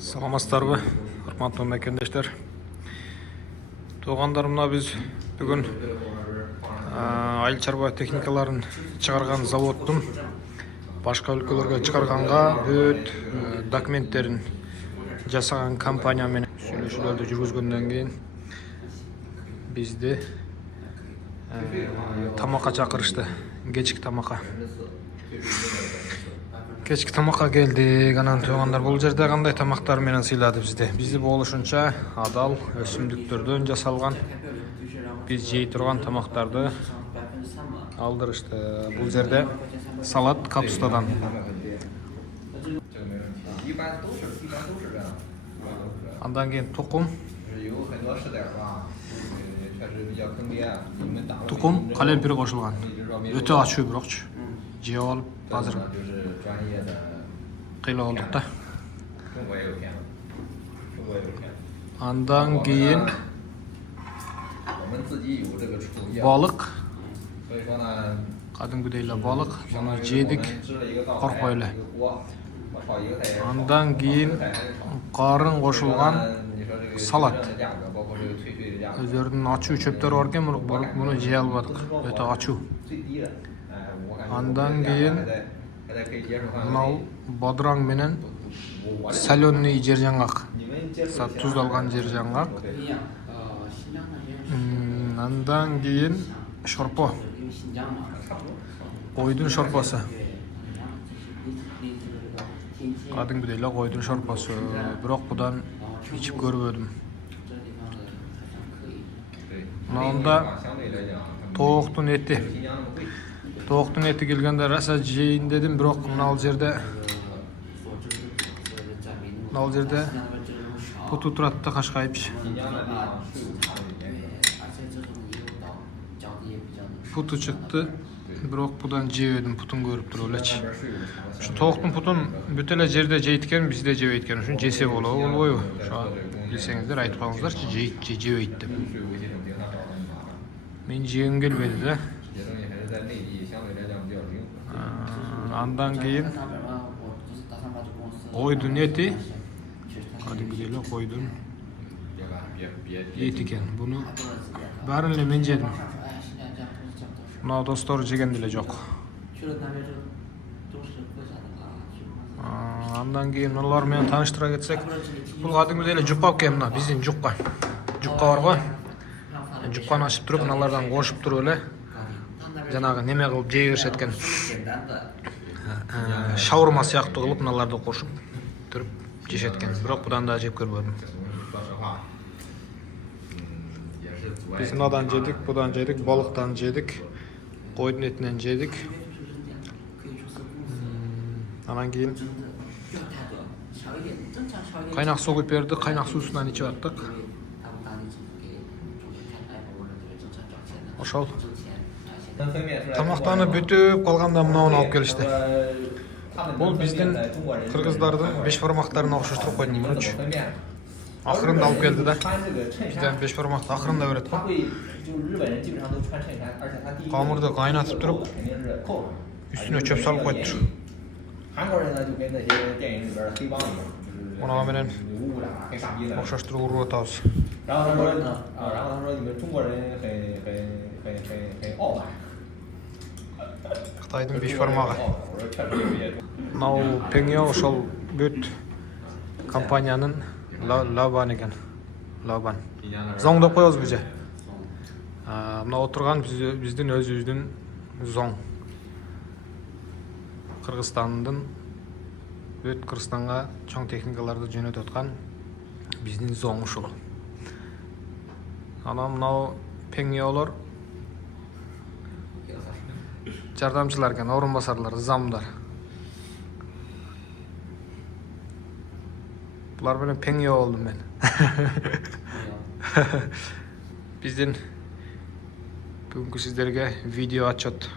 Саламатсыздарбы, урматтуу мекендештер. Туугандарымна биз бүгүн айыл чарба техникаларын чыгарган заводдун башка өлкөлөргө чыгарганга бүт документтерин жасаган компания менен сүйлөшүүлөрдү жүргүзгөндөн кийин бизди тамакка чакырышты. Кечки тамакка. Кечки тамакка келдик. Анан туугандар бул жерде кандай тамактар менен сыйлады бизди? Бизди болушунча адал өсүмдүктөрдөн жасалган биз жей турган тамактарды алдырышты. Бул жерде салат капустадан. Андан кийин тукум. Тукум калемпир кошулган. Өтө ачуу бирокчу. Жеп алып азыр кыйла болдук да. Андан кийин балык. Кадимгидей эле балык. Муну жедик, коркпой эле. Андан кийин карын кошулган салат. Өздөрүнүн ачуу чөптөрү бар экен, муну жей албадык. Өтө ачуу. Андан кийин мынау бадыраң менен соленый жер жаңгак. Туздалган жер жаңгак. Андан кийин шорпо. Койдун шорпосу. Кадимгидей эле койдун шорпосу. Бирок будан ичип көрбөдүм. Мында тооктун эти. Тооктун эти келгенде раса жейин дедим, бирок мына жерде путу турат да кашкайыпчы. Путу чыкты, бирок будан жебедим, путун көрүп туруп элечи. Ушу тооктун путун бүт эле жерде жейт экен, бизде жебейт экен. Ушуну жесе болобу? Ошо билсеңиздер айтып коюңуздарчы, жейт же жебейт деп. Мен жегим келбеди да. Андан кийин койдун эти. Кадимгидей эле койдун эти экен. Буну баарын эле мен жедим. Мына достор жеген деле жок. Андан кийин мыналар менен тааныштыра кетсек, бул кадимгидей эле жупка экен, мына биздин жупка. Жупка барго. Жупканы ачып туруп, мыналардан кошуп туруп эле жанагы неме кылып жей беришет экен. Шаурма сыяктуу кылып мыналарды кошуп туруп жешет экен. Бирок будан да жеп көрбөдүм. Биз мынадан жедик, будан жедик, балыктан жедик, койдун этинен жедик. Анан кийин кайнак суу куюп берди, кайнак суусунан ичип аттык. Ошол. Тамактанып бүтүп калганда мынауну алып келишти. Бул биздин кыргыздардын беш бармактарына окшоштуруп койдум мунучу. Акырында алып келди да. Бизден беш бармакты акырында берет го. Камырды кайнатып туруп, үстүнө чөп салып коюптур. Мунага менен окшоштуруп уруп атабыз. Кытайдын беш бармагы. Мынау Пеңё ошол бүт компаниянын Лабан экен. Лабан. Зоң деп коебузбу же? Мына отурган биздин өзүбүздүн зоң. Кыргызстандын бүт Кыргызстанга чоң техникаларды жөнөтүп аткан биздин зоң ушул. Анан мынау Пеңёлор жардамчылар экен, орун басарлар, замдар. Булар менен Пеңё болдум мен. Биздин бүгүнкү сиздерге видео отчет